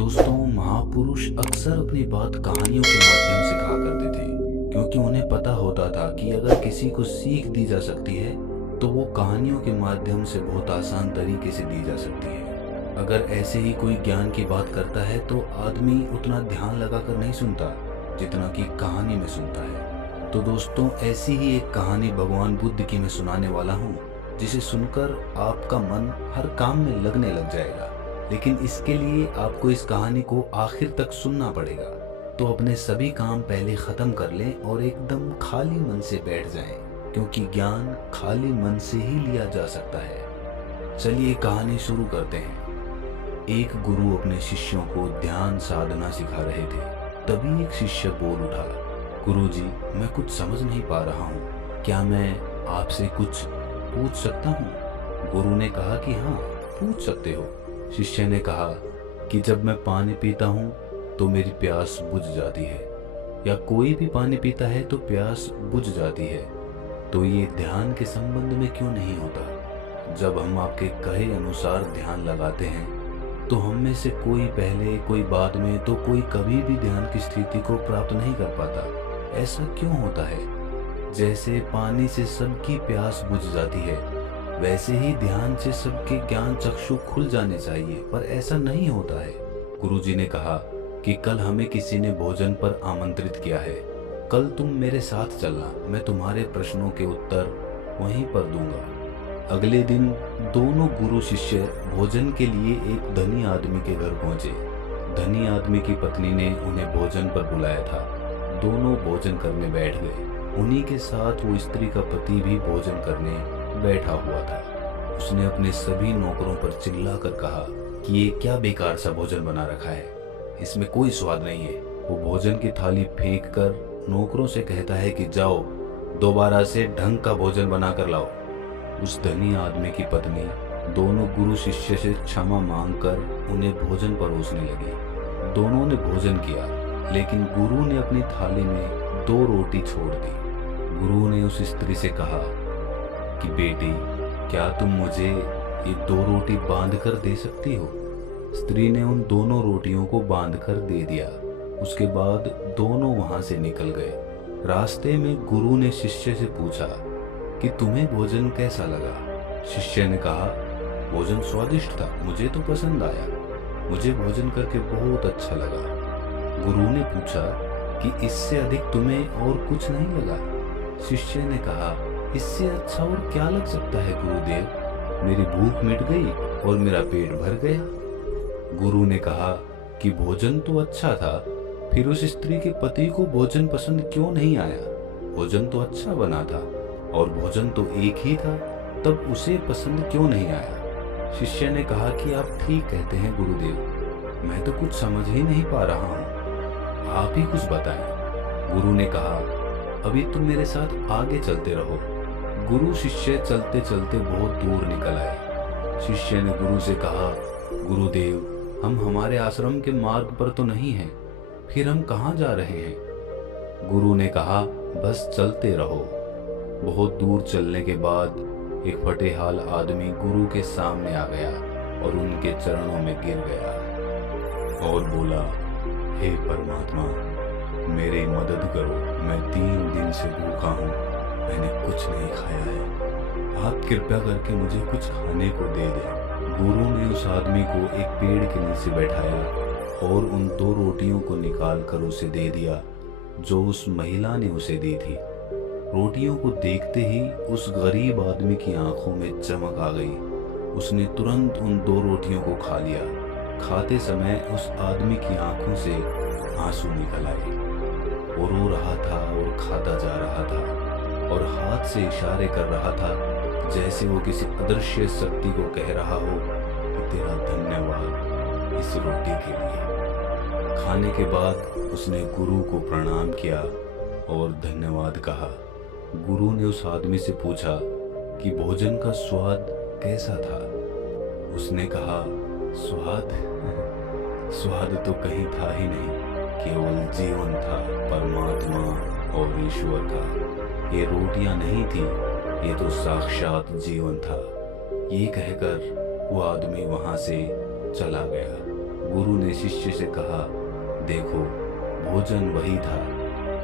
दोस्तों, महापुरुष अक्सर अपनी बात कहानियों के माध्यम से कहा करते थे, क्योंकि उन्हें पता होता था कि अगर किसी को सीख दी जा सकती है तो वो कहानियों के माध्यम से बहुत आसान तरीके से दी जा सकती है। अगर ऐसे ही कोई ज्ञान की बात करता है तो आदमी उतना ध्यान लगाकर नहीं सुनता जितना कि कहानी में सुनता है। तो दोस्तों, ऐसी ही एक कहानी भगवान बुद्ध की मैं सुनाने वाला हूँ, जिसे सुनकर आपका मन हर काम में लगने लग जाएगा। लेकिन इसके लिए आपको इस कहानी को आखिर तक सुनना पड़ेगा। तो अपने सभी काम पहले खत्म कर लें और एकदम खाली मन से बैठ जाएं, क्योंकि ज्ञान खाली मन से ही लिया जा सकता है। चलिए कहानी शुरू करते हैं। एक गुरु अपने शिष्यों को ध्यान साधना सिखा रहे थे। तभी एक शिष्य बोल उठा, गुरुजी, मैं कुछ समझ नहीं पा रहा हूँ, क्या मैं आपसे कुछ पूछ सकता हूँ? गुरु ने कहा कि हाँ, पूछ सकते हो। शिष्य ने कहा कि जब मैं पानी पीता हूँ तो मेरी प्यास बुझ जाती है, या कोई भी पानी पीता है तो प्यास बुझ जाती है, तो ये ध्यान के संबंध में क्यों नहीं होता? जब हम आपके कहे अनुसार ध्यान लगाते हैं तो हम में से कोई पहले, कोई बाद में, तो कोई कभी भी ध्यान की स्थिति को प्राप्त नहीं कर पाता। ऐसा क्यों होता है? जैसे पानी से सबकी प्यास बुझ जाती है, वैसे ही ध्यान से सबके ज्ञान चक्षु खुल जाने चाहिए, पर ऐसा नहीं होता है। गुरुजी ने कहा कि कल हमें किसी ने भोजन पर आमंत्रित किया है, कल तुम मेरे साथ चलना, मैं तुम्हारे प्रश्नों के उत्तर वहीं पर दूंगा। अगले दिन दोनों गुरु शिष्य भोजन के लिए एक धनी आदमी के घर पहुंचे। धनी आदमी की पत्नी ने उन्हें भोजन पर बुलाया था। दोनों भोजन करने बैठ गए। उन्हीं के साथ वो स्त्री का पति भी भोजन करने बैठा हुआ था। उसने अपने सभी नौकरों पर चिल्लाकर कहा कि ये क्या बेकार सा भोजन बना रखा है, इसमें कोई स्वाद नहीं है। वो भोजन की थाली फेंक कर नौकरों से कहता है कि जाओ, दोबारा से ढंग का भोजन बनाकर लाओ। उस धनी आदमी की पत्नी दोनों गुरु शिष्य से क्षमा मांगकर उन्हें भोजन परोसने लगी। दोनों ने भोजन किया, लेकिन गुरु ने अपनी थाली में 2 रोटी छोड़ दी। गुरु ने उस स्त्री से कहा कि बेटी, क्या तुम मुझे ये 2 रोटी बांध कर दे सकती हो? स्त्री ने उन दोनों रोटियों को बांध कर दे दिया। उसके बाद दोनों वहां से निकल गए। रास्ते में गुरु ने शिष्य से पूछा कि तुम्हें भोजन कैसा लगा? शिष्य ने कहा, भोजन स्वादिष्ट था, मुझे तो पसंद आया, मुझे भोजन करके बहुत अच्छा लगा। गुरु ने पूछा कि इससे अधिक तुम्हें और कुछ नहीं लगा? शिष्य ने कहा, इससे अच्छा और क्या लग सकता है गुरुदेव, मेरी भूख मिट गई और मेरा पेट भर गया। गुरु ने कहा कि भोजन तो अच्छा था, फिर उस स्त्री के पति को भोजन पसंद क्यों नहीं आया? भोजन तो अच्छा बना था और भोजन तो एक ही था, तब उसे पसंद क्यों नहीं आया? शिष्य ने कहा कि आप ठीक कहते हैं गुरुदेव, मैं तो कुछ समझ ही नहीं पा रहा हूँ, आप ही कुछ बताएं। गुरु ने कहा, अभी तुम मेरे साथ आगे चलते रहो। गुरु शिष्य चलते चलते बहुत दूर निकल आए। शिष्य ने गुरु से कहा, गुरुदेव, हम हमारे आश्रम के मार्ग पर तो नहीं हैं, फिर हम कहाँ जा रहे हैं? गुरु ने कहा, बस चलते रहो। बहुत दूर चलने के बाद एक फटेहाल आदमी गुरु के सामने आ गया और उनके चरणों में गिर गया और बोला, हे परमात्मा, मेरी मदद करो, मैं 3 दिन से भूखा हूँ, मैंने कुछ नहीं खाया है, आप कृपया करके मुझे कुछ खाने को दे दें। गुरु ने उस आदमी को एक पेड़ के नीचे बैठाया और उन 2 रोटियों को निकाल कर उसे दे दिया जो उस महिला ने उसे दी थी। रोटियों को देखते ही उस गरीब आदमी की आंखों में चमक आ गई। उसने तुरंत उन 2 रोटियों को खा लिया। खाते समय उस आदमी की आंखों से आंसू निकल आए। वो रो रहा था और खाता जा रहा था और हाथ से इशारे कर रहा था, जैसे वो किसी अदृश्य शक्ति को कह रहा हो कि तेरा धन्यवाद इस रोटी के लिए। खाने के बाद उसने गुरु को प्रणाम किया और धन्यवाद कहा। गुरु ने उस आदमी से पूछा कि भोजन का स्वाद कैसा था? उसने कहा, स्वाद तो कहीं था ही नहीं, केवल जीवन था परमात्मा और ईश्वर का। ये रोटियां नहीं थी, ये तो साक्षात जीवन था। ये कहकर वो आदमी वहां से चला गया। गुरु ने शिष्य से कहा, देखो, भोजन वही था,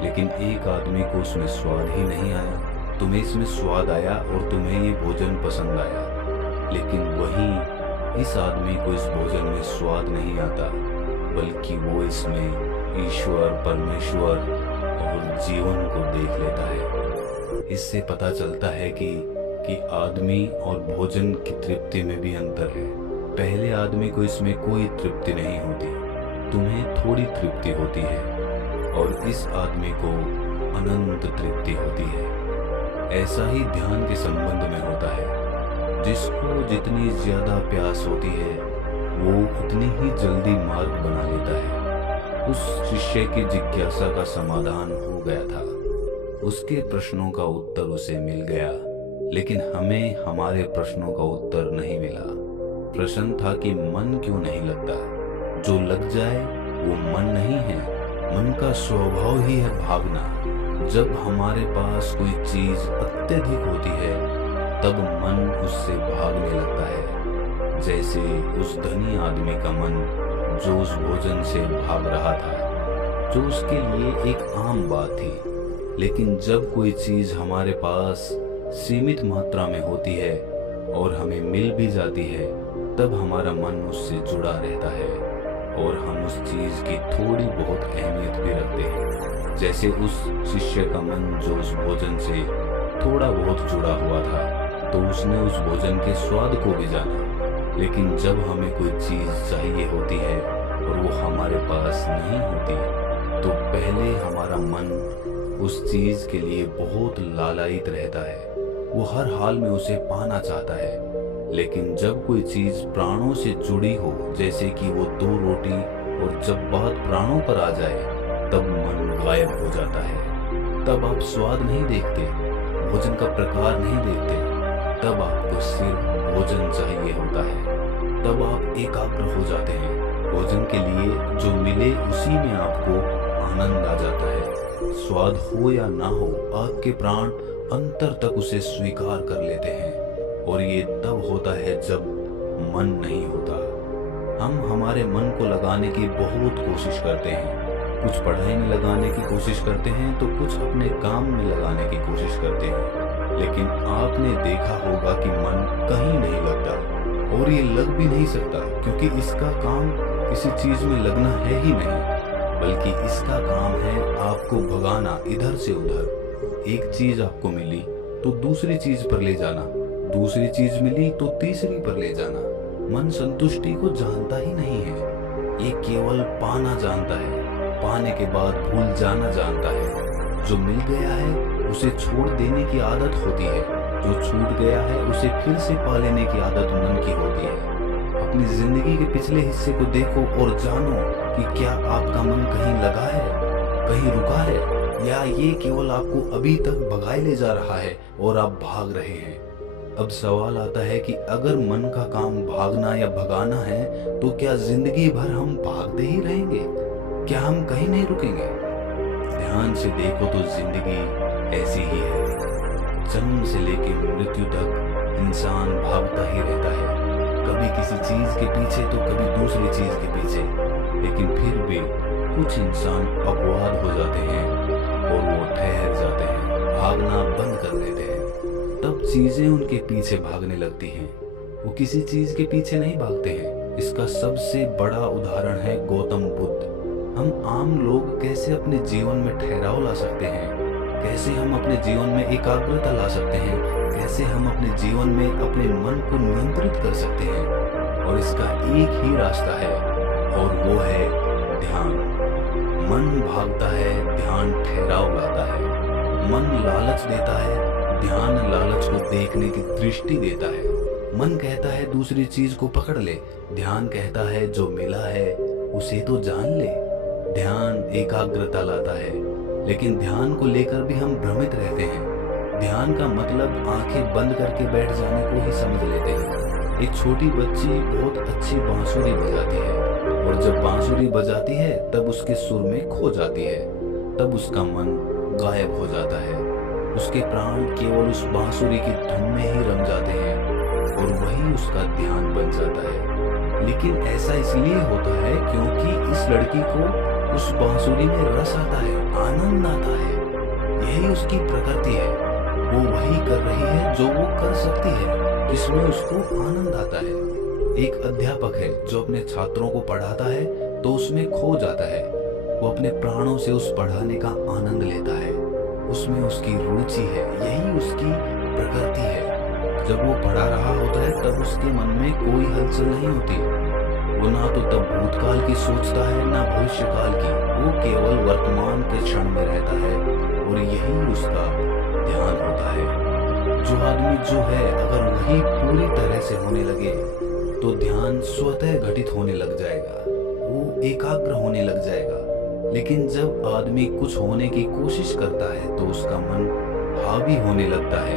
लेकिन एक आदमी को उसमें स्वाद ही नहीं आया। तुम्हें इसमें स्वाद आया और तुम्हें ये भोजन पसंद आया, लेकिन वहीं इस आदमी को इस भोजन में स्वाद नहीं आता, बल्कि वो इसमें ईश्वर, परमेश्वर और जीवन को देख लेता है। इससे पता चलता है कि आदमी और भोजन की तृप्ति में भी अंतर है। पहले आदमी को इसमें कोई तृप्ति नहीं होती, तुम्हें थोड़ी तृप्ति होती है, और इस आदमी को अनंत तृप्ति होती है। ऐसा ही ध्यान के संबंध में होता है। जिसको जितनी ज्यादा प्यास होती है वो उतनी ही जल्दी मार्ग बना लेता है। उस शिष्य की जिज्ञासा का समाधान हो गया था, उसके प्रश्नों का उत्तर उसे मिल गया, लेकिन हमें हमारे प्रश्नों का उत्तर नहीं मिला। प्रश्न था कि मन क्यों नहीं लगता। जो लग जाए वो मन नहीं है, मन का स्वभाव ही है भागना। जब हमारे पास कोई चीज अत्यधिक होती है तब मन उससे भागने लगता है। जैसे उस धनी आदमी का मन जो उस भोजन से भाग रहा था, जो उसके लिए एक आम बात थी। लेकिन जब कोई चीज हमारे पास सीमित मात्रा में होती है और हमें मिल भी जाती है, तब हमारा मन उससे जुड़ा रहता है और हम उस चीज की थोड़ी बहुत अहमियत भी रखते हैं। जैसे उस शिष्य का मन जो उस भोजन से थोड़ा बहुत जुड़ा हुआ था, तो उसने उस भोजन के स्वाद को भी जाना। लेकिन जब हमें कोई चीज चाहिए होती है और वो हमारे पास नहीं होती, तो पहले हमारा मन उस चीज के लिए बहुत लालायित रहता है। वो हर हाल में उसे पाना चाहता है। लेकिन जब कोई चीज प्राणों से जुड़ी हो, जैसे कि वो 2 रोटी, और जब बात प्राणों पर आ जाए तब मन गायब हो जाता है। तब आप स्वाद नहीं देखते, भोजन का प्रकार नहीं देखते, तब आपको सिर्फ भोजन चाहिए होता है। तब आप एकाग्र हो जाते हैं। भोजन के लिए जो मिले उसी में आपको आनंद आ जाता है। स्वाद हो या ना हो, आपके प्राण अंतर तक उसे स्वीकार कर लेते हैं। और ये तब होता है जब मन नहीं होता। हम हमारे मन को लगाने की बहुत कोशिश करते हैं। कुछ पढ़ाई में लगाने की कोशिश करते हैं तो कुछ अपने काम में लगाने की कोशिश करते हैं। लेकिन आपने देखा होगा कि मन कहीं नहीं लगता, और ये लग भी नहीं सकता, क्योंकि इसका काम किसी चीज में लगना है ही नहीं, बल्कि इसका काम है आपको भगाना इधर से उधर। एक चीज आपको मिली तो दूसरी चीज पर ले जाना, दूसरी चीज मिली तो तीसरी पर ले जाना। मन संतुष्टि को जानता ही नहीं है, ये केवल पाना जानता है, पाने के बाद भूल जाना जानता है। जो मिल गया है उसे छोड़ देने की आदत होती है, जो छूट गया है उसे फिर से पा लेने की आदत मन की होती है। अपनी जिंदगी के पिछले हिस्से को देखो और जानो कि क्या आपका मन कहीं लगा है, कहीं रुका है, या ये केवल आपको अभी तक भगाए ले जा रहा है और आप भाग रहे हैं। अब सवाल आता है कि अगर मन का काम भागना या भगाना है, तो क्या जिंदगी भर हम भागते ही रहेंगे? क्या हम कहीं नहीं रुकेंगे? ध्यान से देखो तो जिंदगी ऐसी ही है। जन्म से लेकर मृत्यु तक इंसान भागता ही रहता है, कभी किसी चीज के पीछे तो कभी दूसरी चीज के पीछे। लेकिन फिर भी कुछ इंसान अपवाद हो जाते हैं और वो ठहर जाते हैं, भागना बंद कर देते हैं। तब चीजें उनके पीछे भागने लगती हैं, वो किसी चीज के पीछे नहीं भागते हैं। इसका सबसे बड़ा उदाहरण है गौतम बुद्ध। हम आम लोग कैसे अपने जीवन में ठहराव ला सकते हैं, कैसे हम अपने जीवन में एकाग्रता ला सकते हैं, कैसे हम अपने जीवन में अपने मन को नियंत्रित कर सकते हैं। और इसका एक ही रास्ता है, और वो है ध्यान। मन भागता है, ध्यान ठहराव लाता है। मन लालच देता है, ध्यान लालच को देखने की दृष्टि देता है। मन कहता है दूसरी चीज को पकड़ ले, ध्यान कहता है जो मिला है उसे तो जान ले। ध्यान एकाग्रता लाता है, लेकिन ध्यान को लेकर भी हम भ्रमित रहते हैं। ध्यान का मतलब आंखें बंद करके बैठ जाने को ही समझ लेते हैं। एक छोटी बच्ची बहुत अच्छी बांसुरी बजाती है, और जब बांसुरी बजाती है तब उसके सुर में खो जाती है, तब उसका मन गायब हो जाता है। उसके प्राण केवल उस बांसुरी की धुन में ही रम जाते हैं, और वही उसका ध्यान बन जाता है। लेकिन ऐसा इसलिए होता है क्योंकि इस लड़की को उस बांसुरी में रस आता है, आनंद आता है। यही उसकी प्रकृति है। वो वही कर रही है जो वो कर सकती है, जिसमें उसको आनंद आता है। एक अध्यापक है जो अपने छात्रों को पढ़ाता है तो उसमें खो जाता है। वो अपने प्राणों से उस पढ़ाने का आनंद लेता है, उसमें उसकी रुचि है, यही उसकी प्रकृति है। जब वो पढ़ा रहा होता है तब उसके मन में कोई हलचल नहीं होती। वो ना तो तब भूतकाल की सोचता है ना भविष्यकाल की। वो केवल वर्तमान के क्षण में रहता है और यही उसका ध्यान होता है। जो आदमी जो है अगर वही पूरी तरह से होने लगे तो ध्यान स्वतः घटित होने लग जाएगा, वो एकाग्र होने लग जाएगा। लेकिन जब आदमी कुछ होने की कोशिश करता है तो उसका मन हावी होने लगता है,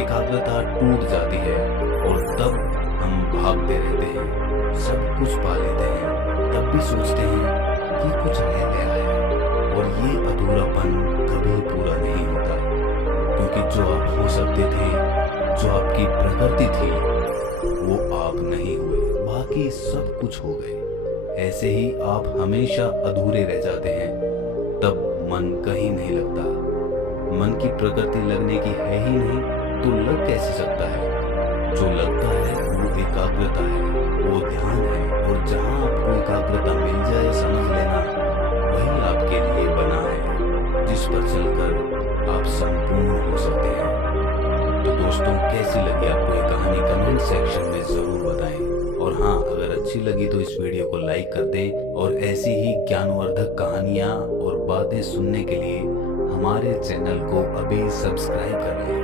एकाग्रता टूट जाती है और तब हम भागते रहते हैं, सब कुछ पा लेते हैं, तब भी सोचते हैं कि कुछ रह गया है और ये अधूरापन कभी पूरा नहीं होता, क्योंकि जो आप हो सकते थे, जो आपकी प्रकृति थी, वो आप नहीं हुए, बाकी सब कुछ हो गए। ऐसे ही आप हमेशा अधूरे रह जाते हैं, तब मन कहीं नहीं लगता। मन की प्रकृति लगने की है ही नहीं तो लग कैसे सकता है? जो लगता है वो एकाग्रता है, वो ध्यान है, और जहां आपको एकाग्रता मिल जाए समझ लेना वही आपके लिए बना है, जिस पर चलकर आप संपूर्ण हो सकते हैं। तो दोस्तों, कैसी लगी आपको ये कहानी कमेंट सेक्शन में जरूर बताएं। और हाँ, अगर अच्छी लगी तो इस वीडियो को लाइक कर दें और ऐसी ही ज्ञानवर्धक कहानियाँ और बातें सुनने के लिए हमारे चैनल को अभी सब्सक्राइब कर लें।